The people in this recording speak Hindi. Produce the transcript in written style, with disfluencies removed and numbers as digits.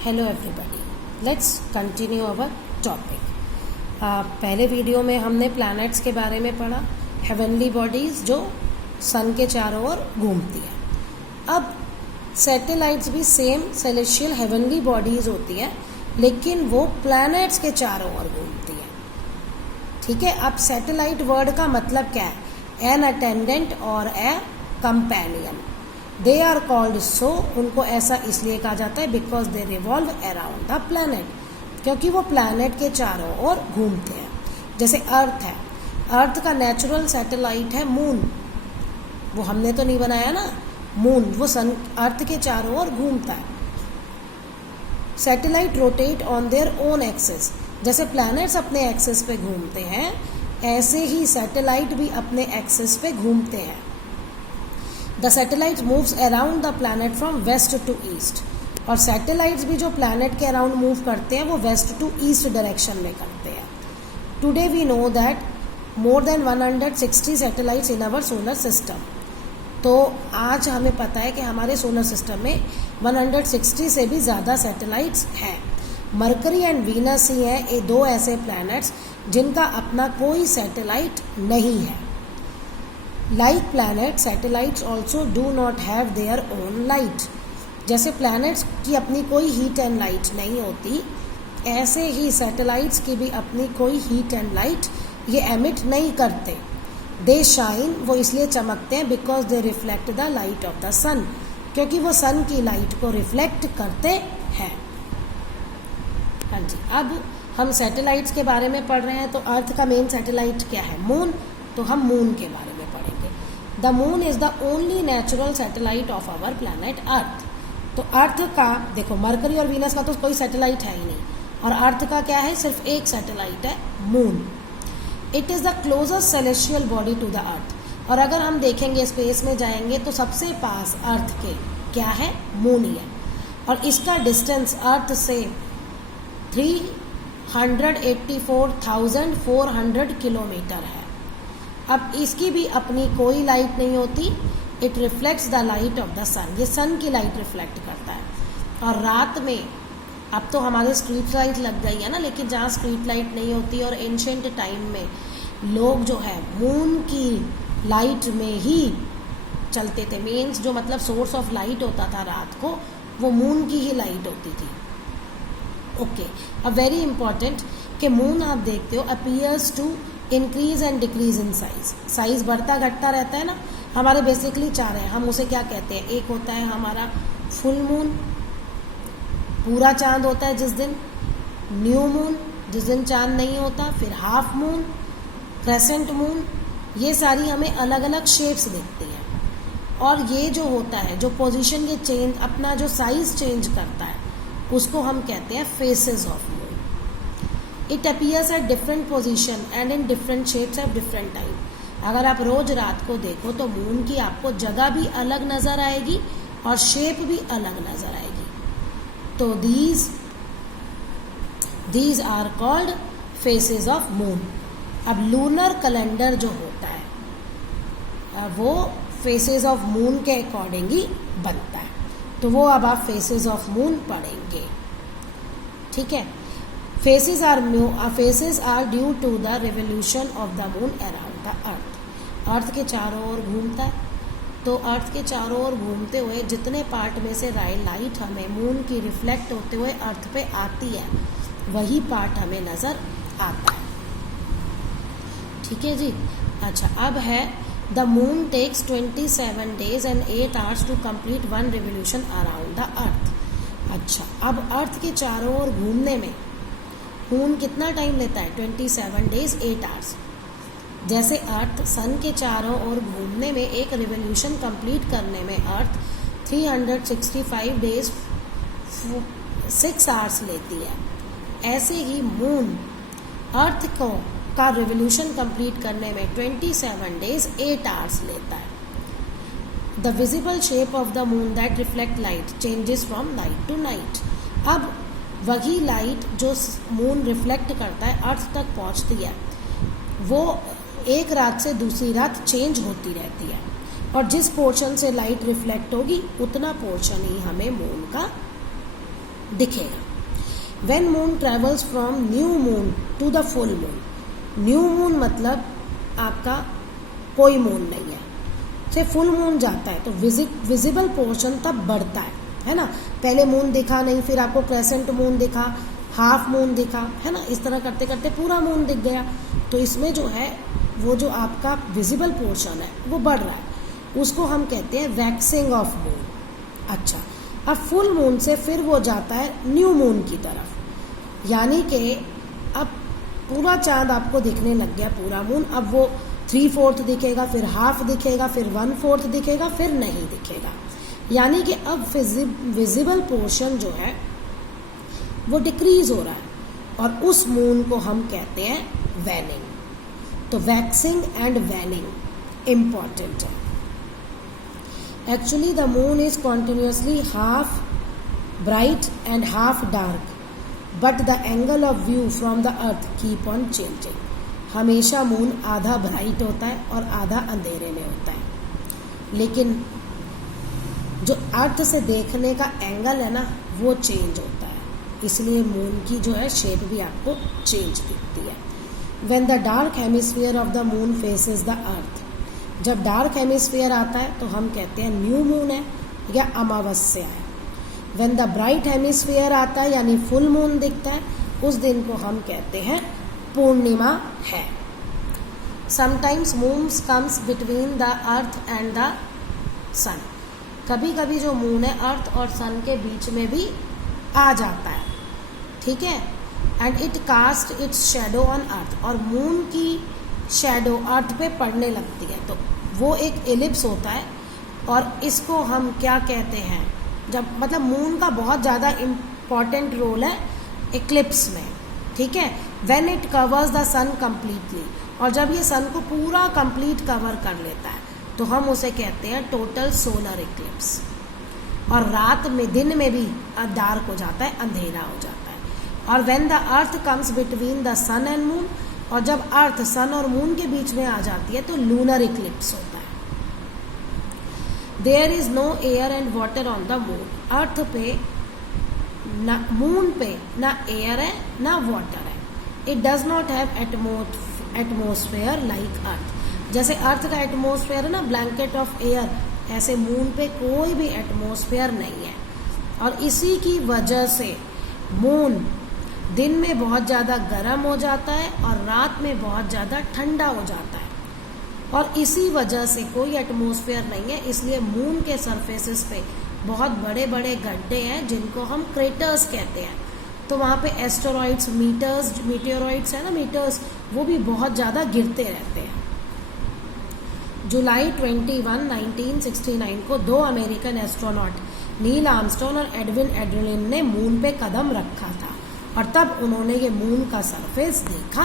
Hello everybody, let's continue our topic. पहले वीडियो में हमने प्लैनेट्स के बारे में पढ़ा, हेवनली बॉडीज जो सन के चारों ओर घूमती है। अब सैटेलाइट्स भी सेम सेलेस्टियल हेवनली बॉडीज होती है, लेकिन वो प्लैनेट्स के चारों ओर घूमती है। ठीक है, अब सैटेलाइट वर्ड का मतलब क्या है? एन अटेंडेंट और a companion. They are called so, उनको ऐसा इसलिए कहा जाता है because they revolve around the planet, क्योंकि वो प्लैनेट के चारों ओर घूमते हैं। जैसे अर्थ है, अर्थ का नेचुरल सैटेलाइट है मून, वो हमने तो नहीं बनाया ना। मून वो सन अर्थ के चारों ओर घूमता है। Satellite rotate on their own axis, जैसे प्लैनेट्स अपने एक्सिस पे घूमते हैं, ऐसे ही सैटेलाइट भी अपने एक्सिस पे घूमते हैं। The satellite moves around the planet from west to east, और सैटेलाइट्स भी जो प्लैनेट के अराउंड मूव करते हैं वो वेस्ट टू ईस्ट डायरेक्शन में करते हैं। Today we know that more than 160 satellites in our solar system. तो आज हमें पता है कि हमारे सोलर सिस्टम में 160 से भी ज़्यादा सैटेलाइट्स हैं। मरकरी एंड वीनस ही हैं ये दो ऐसे प्लैनेट्स जिनका अपना कोई सैटेलाइट नहीं है। Like planets, satellites also do not have their own light. जैसे planets की अपनी कोई heat and light नहीं होती, ऐसे ही satellites की भी अपनी कोई heat and light ये emit नहीं करते। They shine, वो इसलिए चमकते हैं because they reflect the light of the sun, क्योंकि वो sun की light को reflect करते हैं। हाँ जी, अब हम satellites के बारे में पढ़ रहे हैं, तो अर्थ का मेन सैटेलाइट क्या है? मून। तो हम मून के बारे में पढ़ेंगे। The moon is the only natural satellite of our planet earth. तो अर्थ का देखो, मरकरी और वीनस का तो कोई सैटेलाइट है ही नहीं, और अर्थ का क्या है? सिर्फ एक सैटेलाइट है, moon. It is the closest celestial body to the earth. और अगर हम देखेंगे, स्पेस में जाएंगे तो सबसे पास अर्थ के क्या है? मून ही है। और इसका डिस्टेंस अर्थ से 384,400 किलोमीटर है। अब इसकी भी अपनी कोई लाइट नहीं होती। It reflects the light of the sun, ये सन की लाइट रिफ्लेक्ट करता है। और रात में, अब तो हमारे स्ट्रीट लाइट लग गई है ना, लेकिन जहाँ स्ट्रीट लाइट नहीं होती और एंशिएंट टाइम में लोग जो है मून की लाइट में ही चलते थे। मीन्स जो मतलब सोर्स ऑफ लाइट होता था रात को, वो मून की ही लाइट होती थी। ओके, अब वेरी इंपॉर्टेंट कि मून आप देखते हो appears to increase and decrease in size. Size बढ़ता घटता रहता है ना। हमारे बेसिकली चार हैं, हम उसे क्या कहते हैं? एक होता है हमारा फुल मून, पूरा चांद होता है जिस दिन, न्यू मून जिस दिन चांद नहीं होता, फिर हाफ मून, क्रेसेंट मून। ये सारी हमें अलग अलग शेप्स दिखती हैं। और ये जो होता है, जो पोजीशन ये चेंज, अपना जो साइज चेंज करता है, उसको हम कहते हैं faces of moon. It appears at different position and in different shapes at different time. अगर आप रोज रात को देखो तो मून की आपको जगह भी अलग नज़र आएगी और शेप भी अलग नज़र आएगी। तो these are called phases of moon. अब लूनर कैलेंडर जो होता है वो फेसेस ऑफ मून के अकॉर्डिंग ही बनता है। तो वो अब आप फेसेस ऑफ मून पढ़ेंगे। ठीक है, phases are due to the revolution of the moon around the earth. Earth के चारों ओर घूमता है, तो अर्थ के चारों ओर घूमते हुए जितने पार्ट में से लाइट हमें मून की रिफ्लेक्ट होते हुए अर्थ पे आती है, वही पार्ट हमें नज़र आता है। ठीक है जी। अच्छा, अब है the moon takes 27 days and 8 hours to complete one revolution around the earth. अच्छा, अब अर्थ के चारों ओर घूमने में मून कितना टाइम लेता है? 27 days 8 hours। जैसे अर्थ सन के चारों ओर घूमने में, एक रिवोल्यूशन कंप्लीट करने में अर्थ 365 days 6 hours लेती है, ऐसे ही मून अर्थ को का रिवोल्यूशन कंप्लीट करने में 27 days 8 hours लेता है। The visible shape of the moon that reflect light changes from night to night. अब वही लाइट जो मून रिफ्लेक्ट करता है अर्थ तक पहुंचती है, वो एक रात से दूसरी रात चेंज होती रहती है। और जिस पोर्शन से लाइट रिफ्लेक्ट होगी उतना पोर्शन ही हमें मून का दिखेगा। When moon travels from new moon to the full moon, new moon मतलब आपका कोई मून नहीं है, से फुल मून जाता है तो विजिबल पोर्शन तब बढ़ता है ना। पहले मून दिखा नहीं, फिर आपको क्रेसेंट मून दिखा, हाफ मून दिखा, है ना। इस तरह करते करते पूरा मून दिख गया। तो इसमें जो है वो जो आपका विजिबल पोर्शन है वो बढ़ रहा है, उसको हम कहते हैं वैक्सिंग ऑफ मून। अच्छा, अब फुल मून से फिर वो जाता है न्यू मून की तरफ, यानी कि अब पूरा चांद आपको दिखने लग गया, पूरा मून। अब वो 3/4 दिखेगा, फिर हाफ दिखेगा, फिर 1/4 दिखेगा, फिर नहीं दिखेगा। यानी कि अब विजिबल पोर्शन जो है वो डिक्रीज हो रहा है, और उस मून को हम कहते हैं वैनिंग। तो वैक्सिंग एंड वैनिंग इम्पॉर्टेंट है। Actually the moon is continuously half bright and half dark, but the angle of view from the earth keep on changing. हमेशा मून आधा ब्राइट होता है और आधा अंधेरे में होता है, लेकिन जो अर्थ से देखने का एंगल है ना वो चेंज होता है, इसलिए मून की जो है शेप भी आपको चेंज दिखती है। When the dark hemisphere of the moon faces the earth, जब डार्क हेमिस्फीयर आता है तो हम कहते हैं न्यू मून है या अमावस्या है। व्हेन द ब्राइट हेमिस्फीयर आता है यानी फुल मून दिखता है, उस दिन को हम कहते हैं पूर्णिमा है। Sometimes moons comes between the earth and the sun, कभी कभी जो मून है अर्थ और सन के बीच में भी आ जाता है, ठीक है। And it cast its shadow on earth, और मून की शेडो अर्थ पे पड़ने लगती है, तो वो एक एलिप्स होता है। और इसको हम क्या कहते हैं, जब मतलब मून का बहुत ज़्यादा इम्पॉर्टेंट रोल है एक्लिप्स में, ठीक है। When it covers the sun completely, और जब ये सन को पूरा कंप्लीट कवर कर लेता है तो हम उसे कहते हैं टोटल सोलर एक्लिप्स। और रात में, दिन में भी डार्क हो जाता है, अंधेरा हो जाता है। और when the earth comes between the sun and moon, और जब अर्थ सन और मून के बीच में आ जाती है तो लूनर इक्लिप्स होता है। There is no air and water on the moon, earth पे ना, मून पे ना एयर है ना वाटर है। It does not have atmosphere like earth, जैसे अर्थ का एटमोस्फेयर है ना ब्लैंकेट ऑफ एयर, ऐसे मून पे कोई भी एटमोस्फेयर नहीं है। और इसी की वजह से मून दिन में बहुत ज़्यादा गर्म हो जाता है और रात में बहुत ज़्यादा ठंडा हो जाता है, और इसी वजह से कोई एटमॉस्फेयर नहीं है, इसलिए मून के सरफेसेस पे बहुत बड़े बड़े गड्ढे हैं जिनको हम क्रेटर्स कहते हैं। तो वहाँ पे एस्टेरॉइड्स, मीटेरोइड्स है ना, मीटर्स, वो भी बहुत ज़्यादा गिरते रहते हैं। जुलाई 21, 1969 को 2 अमेरिकन एस्ट्रोनॉट नील आर्मस्ट्रॉन्ग और एडविन एड्रेलिन ने मून पे कदम रखा था, और तब उन्होंने ये मून का सरफेस देखा